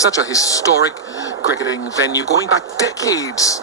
such a historic cricketing venue going back decades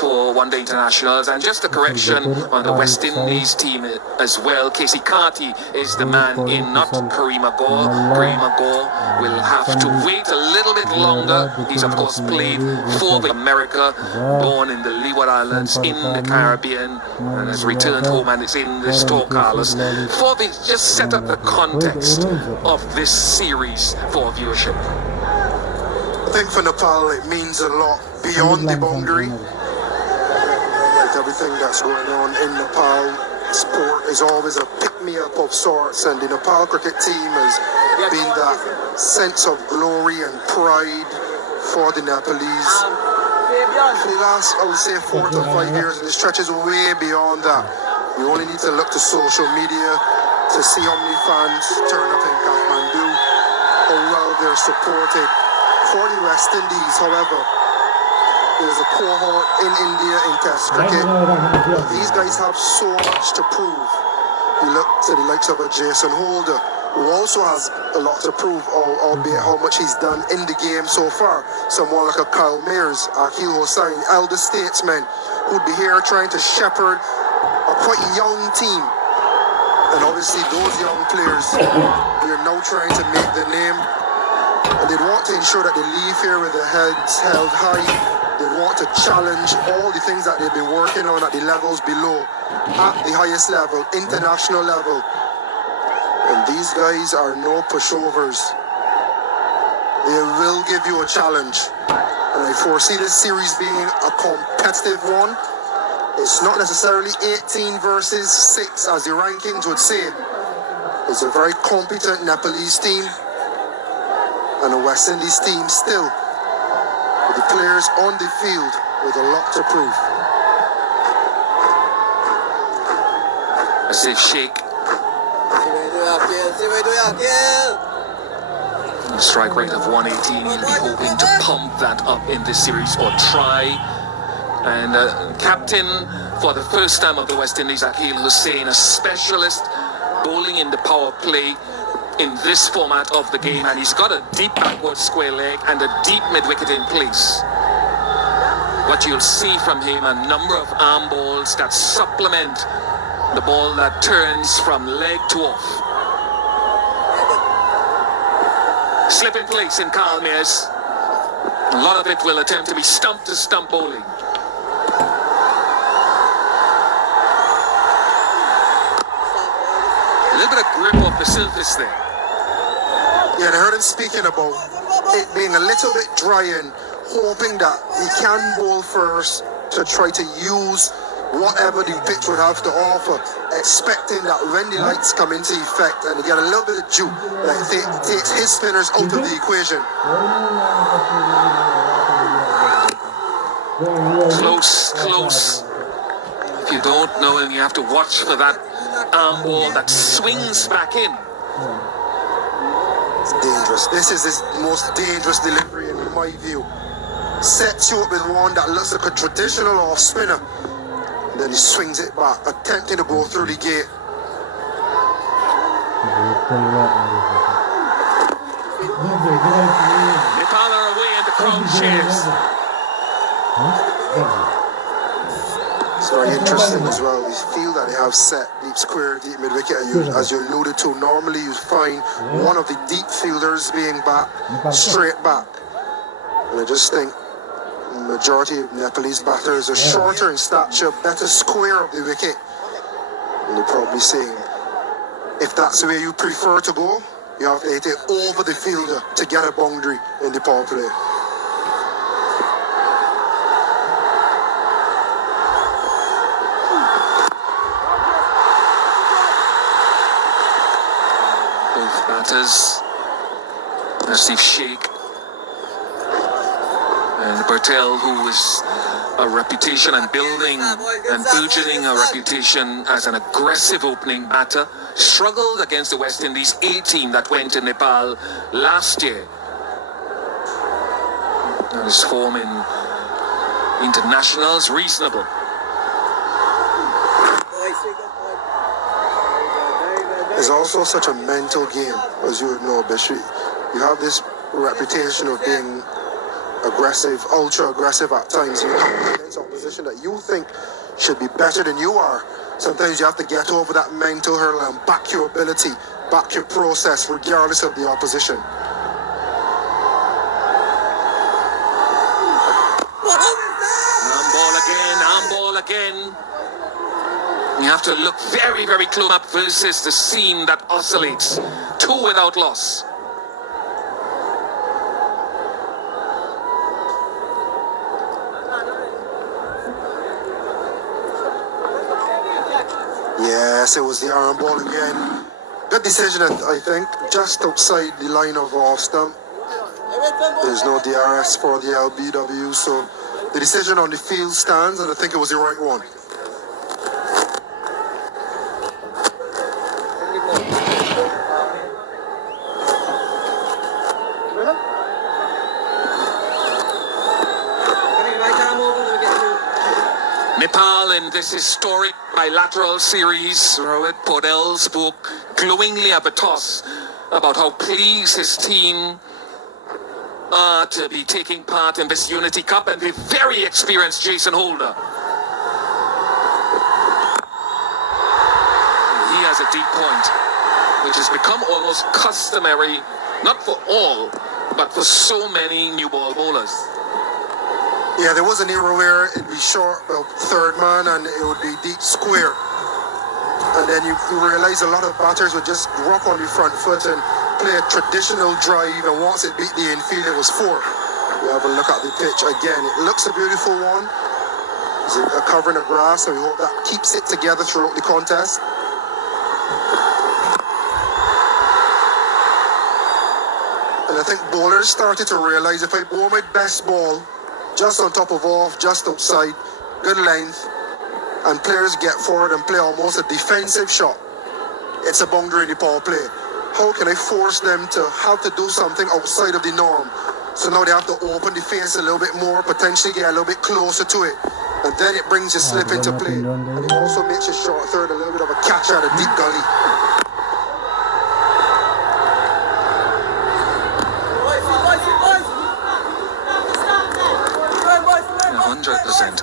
for one-day internationals. And just a correction on the West Indies team as well. Casey Carty is the man in, not Karima Gore. Karima Gore will have to wait a little bit longer. He's of course played for America, born in the Leeward Islands in the Caribbean, and has returned home and is in this tour, Carlos. For the, just set up the context of this series for viewership. I think for Nepal it means a lot beyond the boundary. Everything that's going on in Nepal, sport is always a pick-me-up of sorts, and the Nepal cricket team has been that sense of glory and pride for the Nepalese. For the last, I would say, 4 to 5 years, and it stretches way beyond that. You only need to look to social media to see how many fans turn up in Kathmandu, how well they're supported. For the West Indies, however, there's a cohort in India in Test cricket. These guys have so much to prove. You look to the likes of a Jason Holder, who also has a lot to prove, albeit how much he's done in the game so far. Someone like a Kyle Mayers, Akhil Hossain, elder statesmen, who'd be here trying to shepherd a quite young team. And obviously those young players, we're now trying to make the name. And they want to ensure that they leave here with their heads held high. They want to challenge all the things that they've been working on at the levels below, at the highest level, international level. And these guys are no pushovers. They will give you a challenge. And I foresee this series being a competitive one. It's not necessarily 18 versus 6 as the rankings would say. It's a very competent Nepalese team and a West Indies team still, with the players on the field with a lot to prove. A safe shake. A strike rate of 118. He'll be hoping to pump that up in this series, or try. And captain for the first time of the West Indies, Akhil Hossain, a specialist bowling in the power play in this format of the game, and he's got a deep backward square leg and a deep mid-wicket in place. But you'll see from him a number of arm balls that supplement the ball that turns from leg to off. Slip in place in Kyle Mayers. A lot of it will attempt to be stump-to-stump bowling. A little bit of grip off the surface there. Yeah, I heard him speaking about it being a little bit dry and hoping that he can bowl first to try to use whatever the pitch would have to offer, expecting that when the lights come into effect and he get a little bit of juke, that takes his spinners out of the equation. Close. If you don't know him, you have to watch for that arm ball that swings back in. It's dangerous. This is his most dangerous delivery in my view. Sets you up with one that looks like a traditional off spinner. And then he swings it back, attempting to go through the gate. Nepal are away and the crowd cheers. It's very interesting as well. You feel that they have set deep square, deep mid-wicket, as you alluded to. Normally you find one of the deep fielders being back, straight back. And I just think the majority of Nepalese batters are shorter in stature, better square of the wicket. And you're probably saying, if that's the way you prefer to go, you have to hit it over the fielder to get a boundary in the power play. Both batters, Steve Sheikh and Bhurtel, who was a reputation and building and burgeoning a reputation as an aggressive opening batter, struggled against the West Indies A team that went to Nepal last year. And his form in internationals reasonable. It's also such a mental game, as you would know, Bishri. You have this reputation of being aggressive, ultra aggressive at times. You come against opposition that you think should be better than you are. Sometimes you have to get over that mental hurdle and back your ability, back your process, regardless of the opposition. Ball again. You have to look very, very close up versus the seam that oscillates. 2 without loss. Yes, it was the arm ball again. Good decision, I think. Just outside the line of off stump. There's no DRS for the LBW, so the decision on the field stands, and I think it was the right one. Nepal in this historic bilateral series, Rohit Podel spoke glowingly at the toss about how pleased his team are to be taking part in this Unity Cup, and the very experienced Jason Holder. He has a deep point, which has become almost customary, not for all, but for so many new ball bowlers. Yeah, there was an era where it'd be short, third man, and it would be deep square. And then you realize a lot of batters would just rock on the front foot and play a traditional drive, and once it beat the infield, it was 4. We have a look at the pitch again. It looks a beautiful one. It's a covering of grass, and we hope that keeps it together throughout the contest. And I think bowlers started to realize, if I bowl my best ball just on top of off, just outside, good length, and players get forward and play almost a defensive shot, it's a boundary in the power play. How can I force them to have to do something outside of the norm? So now they have to open the face a little bit more, potentially get a little bit closer to it, and then it brings your slip into play. And it also makes your short third a little bit of a catch out of deep gully. 100%.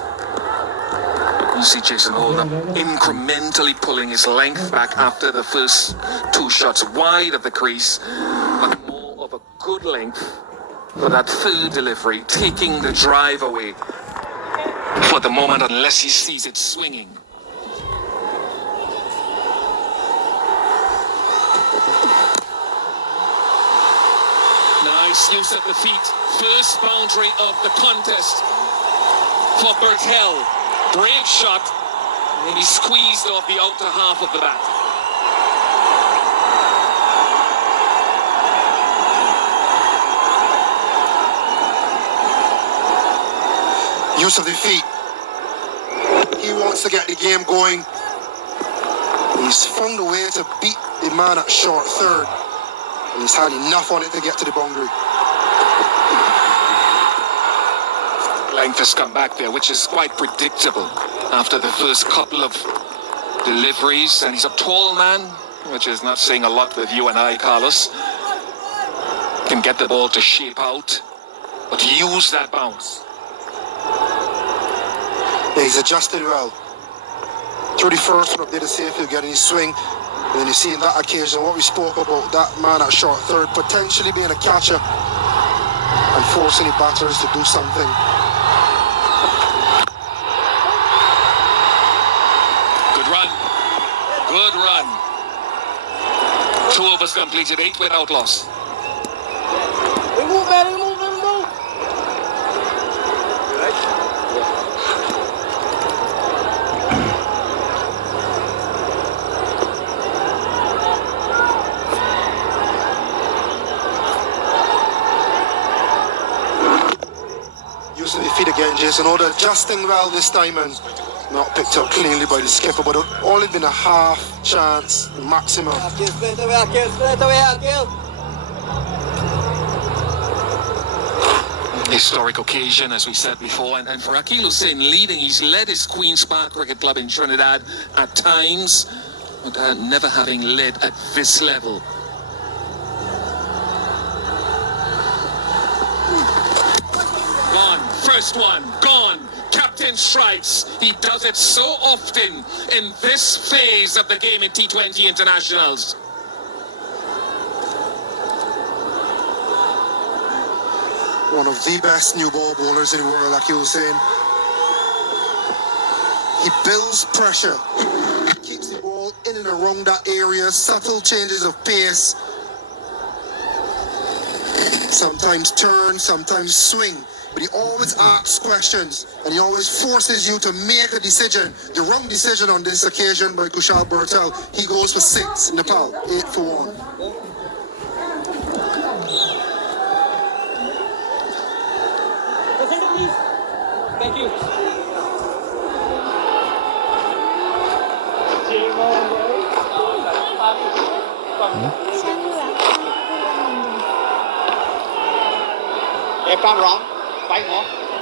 You see Jason Holder incrementally pulling his length back after the first 2 shots wide of the crease, but more of a good length for that third delivery, taking the drive away for the moment unless he sees it swinging. Nice use of the feet. First boundary of the contest for Bhurtel. Brave shot, and he squeezed off the outer half of the bat. Use of the feet. He wants to get the game going. He's found a way to beat the man at short third, and he's had enough on it to get to the boundary. Length has come back there, which is quite predictable after the first couple of deliveries, and he's a tall man, which is not saying a lot with you and I, Carlos. Can get the ball to shape out, but use that bounce. Yeah, he's adjusted well. Through the first one up there to see if he'll get any swing. And then you see in that occasion what we spoke about, that man at short third potentially being a catcher and forcing the batters to do something. Good run. 2 overs completed, 8 without loss. Remove, man, remove, remove. Using the feet again, Jason Holder adjusting well this time and not picked up cleanly by the skipper, but only been a half chance maximum. Straight away, Akil. Historic occasion, as we said before, and for Akil Hussain leading, he's led his Queen's Park Cricket Club in Trinidad at times, but never having led at this level. First one, gone. Captain strikes. He does it so often in this phase of the game in T20 internationals. One of the best new ball bowlers in the world, like you were saying. He builds pressure. He keeps the ball in and around that area. Subtle changes of pace. Sometimes turn, sometimes swing. But he always asks questions. And he always forces you to make a decision. The wrong decision on this occasion by Kushal Bhurtel. He goes for 6. Nepal, 8 for 1. Thank you. Em cam rộng, 5 more.